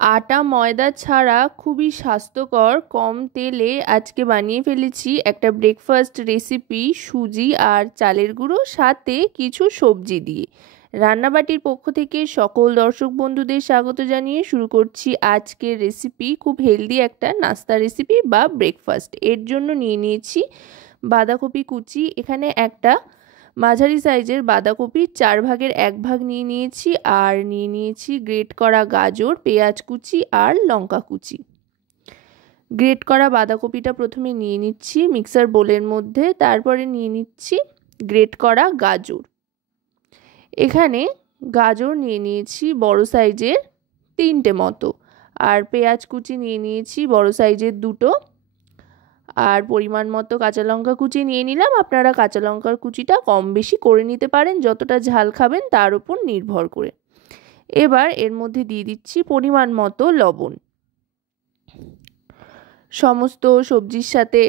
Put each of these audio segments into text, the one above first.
আটা ময়দা ছাড়া খুবই স্বাস্থ্যকর কম তেলে আজকে বানিয়ে ফেলেছি একটা ব্রেকফাস্ট রেসিপি সুজি আর চালের গুঁড়ো সাথে কিছু সবজি দিয়ে। রান্নাবাটির পক্ষ থেকে সকল দর্শক বন্ধুদের স্বাগত জানিয়ে শুরু করছি আজকের রেসিপি। খুব হেলদি একটা নাস্তা রেসিপি বা ব্রেকফাস্ট। এর জন্য নিয়ে নিয়েছি বাঁধাকপি কুচি। এখানে একটা মাঝারি সাইজের বাঁধাকপি 4 ভাগের 1 ভাগ নিয়ে নিয়েছি, আর নিয়ে নিয়েছি গ্রেট করা গাজর, পেঁয়াজ কুচি আর লঙ্কা কুচি। গ্রেট করা বাঁধাকপিটা প্রথমে নিয়ে নিচ্ছি মিক্সার বোলের মধ্যে, তারপরে নিয়ে নিচ্ছি গ্রেট করা গাজর। এখানে গাজর নিয়ে নিয়েছি বড় সাইজের 3টে মতো, আর পেঁয়াজ কুচি নিয়ে নিয়েছি বড় সাইজের 2টো, আর পরিমাণ মতো কাঁচা লঙ্কা কুচি নিয়ে নিলাম। আপনারা কাঁচা লঙ্কার কুচিটা কম বেশি করে নিতে পারেন যতটা ঝাল খাবেন তার উপর নির্ভর করে। এবার এর মধ্যে দিয়ে দিচ্ছি পরিমাণ মতো লবণ। সমস্ত সবজির সাথে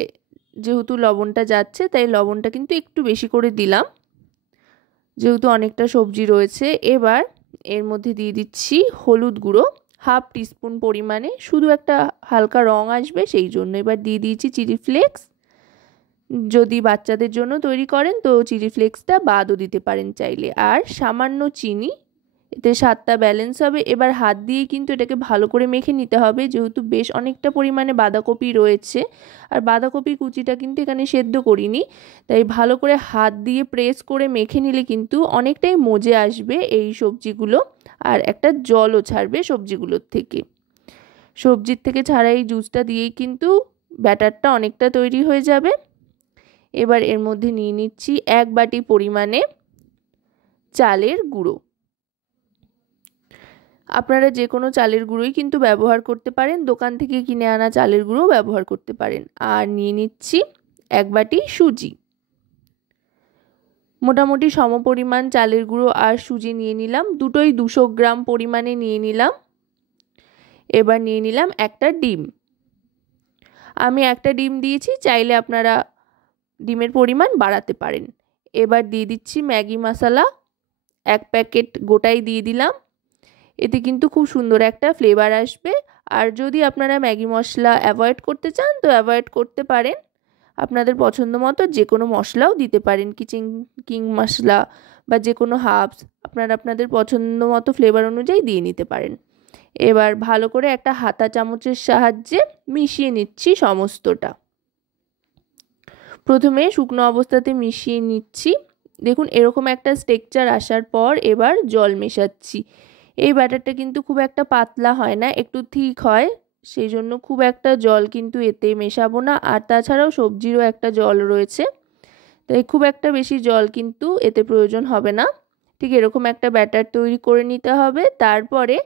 যেহেতু লবণটা যাচ্ছে তাই লবণটা কিন্তু একটু বেশি করে দিলাম, যেহেতু অনেকটা সবজি রয়েছে। এবার এর মধ্যে দিয়ে দিচ্ছি হলুদ গুঁড়ো 1/2 টিস্পুন পরিমাণে, শুধু একটা হালকা রং আসবে সেই জন্য। এবার দিয়ে দিয়েছি চিলি ফ্লেক্স। যদি বাচ্চাদের জন্য তৈরি করেন তো চিলি ফ্লেক্সটা বাদও দিতে পারেন চাইলে। আর সামান্য চিনি, এতে স্বাদটা ব্যালেন্স হবে। এবার হাত দিয়ে কিন্তু এটাকে ভালো করে মেখে নিতে হবে, যেহেতু বেশ অনেকটা পরিমাণে বাঁধাকপি রয়েছে। আর বাঁধাকপি কুচিটা কিন্তু এখানে সেদ্ধ করিনি, তাই ভালো করে হাত দিয়ে প্রেস করে মেখে নিলে কিন্তু অনেকটাই মজে আসবে এই সবজিগুলো, আর একটা জলও ছাড়বে সবজিগুলোর থেকে। সবজির থেকে ছাড়া এই জুসটা দিয়েই কিন্তু ব্যাটারটা অনেকটা তৈরি হয়ে যাবে। এবার এর মধ্যে নিয়ে নিচ্ছি 1 বাটি পরিমাণে চালের গুঁড়ো। আপনারা যে কোনো চালের গুঁড়োই কিন্তু ব্যবহার করতে পারেন, দোকান থেকে কিনে আনা চালের গুঁড়ো ব্যবহার করতে পারেন। আর নিয়ে নিচ্ছি 1 বাটি সুজি। মোটামুটি সমপরিমাণ চালের গুঁড়ো আর সুজি নিয়ে নিলাম, দুটোই 200 গ্রাম পরিমাণে নিয়ে নিলাম। এবার নিয়ে নিলাম একটা ডিম। আমি একটা ডিম দিয়েছি, চাইলে আপনারা ডিমের পরিমাণ বাড়াতে পারেন। এবার দিয়ে দিচ্ছি ম্যাগি মশলা 1 প্যাকেট গোটাই দিয়ে দিলাম। এতে কিন্তু খুব সুন্দর একটা ফ্লেভার আসবে। আর যদি আপনারা ম্যাগি মশলা অ্যাভয়েড করতে চান তো অ্যাভয়েড করতে পারেন, আপনাদের পছন্দ মতো যে কোনো মশলাও দিতে পারেন, কিচেন কিং মশলা বা যে কোনো হার্বস আপনারা আপনাদের পছন্দ মতো ফ্লেভার অনুযায়ী দিয়ে নিতে পারেন। এবার ভালো করে একটা হাতা চামচের সাহায্যে মিশিয়ে নিচ্ছি সমস্তটা। প্রথমে শুকনো অবস্থাতে মিশিয়ে নিচ্ছি। দেখুন এরকম একটা টেক্সচার আসার পর এবার জল মেশাচ্ছি। এই ব্যাটারটা কিন্তু খুব একটা পাতলা হয় না, একটু থিক হয়, সেই জন্য খুব একটা জল কিন্তু এতে মেশাবো না। আর তাছাড়াও সবজিরও একটা জল রয়েছে, তাই খুব একটা বেশি জল কিন্তু এতে প্রয়োজন হবে না। ঠিক এরকম একটা ব্যাটার তৈরি করে নিতে হবে। তারপরে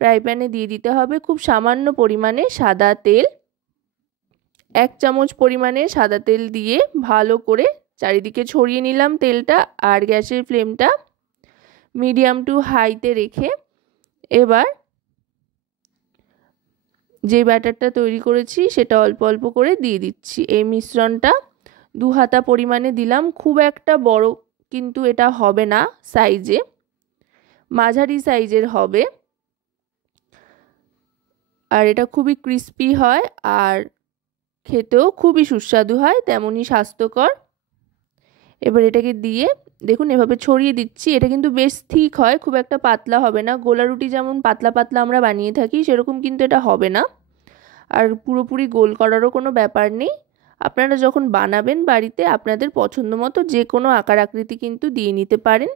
ফ্রাই প্যানে দিয়ে দিতে হবে খুব সামান্য পরিমাণে সাদা তেল। 1 চামচ পরিমাণে সাদা তেল দিয়ে ভালো করে চারিদিকে ছড়িয়ে নিলাম তেলটা। আর গ্যাসের ফ্লেমটা মিডিয়াম টু হাইতে রেখে এবার যে ব্যাটারটা তৈরি করেছি সেটা অল্প অল্প করে দিয়ে দিচ্ছি। এই মিশ্রণটা 2 হাতা পরিমাণে দিলাম, খুব একটা বড় কিন্তু এটা হবে না সাইজে, মাঝারি সাইজের হবে। আর এটা খুবই ক্রিস্পি হয় আর খেতেও খুবই সুস্বাদু হয়, তেমনই স্বাস্থ্যকর। এবার এটাকে দিয়ে দেখুন এভাবে ছড়িয়ে দিচ্ছি। এটা কিন্তু বেশ থিক হয়, খুব একটা পাতলা হবে না। গোলা রুটি যেমন পাতলা পাতলা আমরা বানিয়ে থাকি সেরকম কিন্তু এটা হবে না। আর পুরোপুরি গোল করারও কোনো ব্যাপার নেই। আপনারা যখন বানাবেন বাড়িতে আপনাদের পছন্দ মতো যে কোনো আকার আকৃতি কিন্তু দিয়ে নিতে পারেন।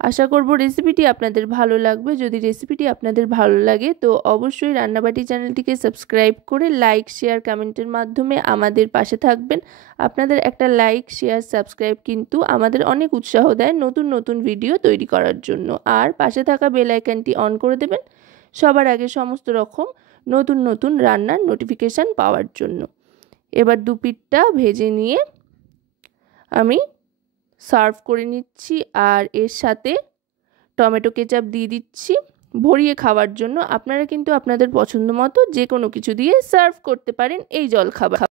আশা করব রেসিপিটি আপনাদের ভালো লাগবে। যদি রেসিপিটি আপনাদের ভালো লাগে তো অবশ্যই রান্নাবাটি চ্যানেলটিকে সাবস্ক্রাইব করে লাইক শেয়ার কমেন্টের মাধ্যমে আমাদের পাশে থাকবেন। আপনাদের একটা লাইক শেয়ার সাবস্ক্রাইব কিন্তু আমাদের অনেক উৎসাহ দেয় নতুন নতুন ভিডিও তৈরি করার জন্য। আর পাশে থাকা বেল আইকনটি অন করে দেবেন সবার আগে সমস্ত রকম নতুন নতুন রান্নার নোটিফিকেশান পাওয়ার জন্য। এবার দুপিঠটা ভেজে নিয়ে আমি সার্ভ করে নিচ্ছি, আর এর সাথে টমেটো কেচাপ দিয়ে দিচ্ছি ভরিয়ে খাওয়ার জন্য। আপনারা কিন্তু আপনাদের পছন্দ মতো যে কোনো কিছু দিয়ে সার্ভ করতে পারেন এই জলখাবার।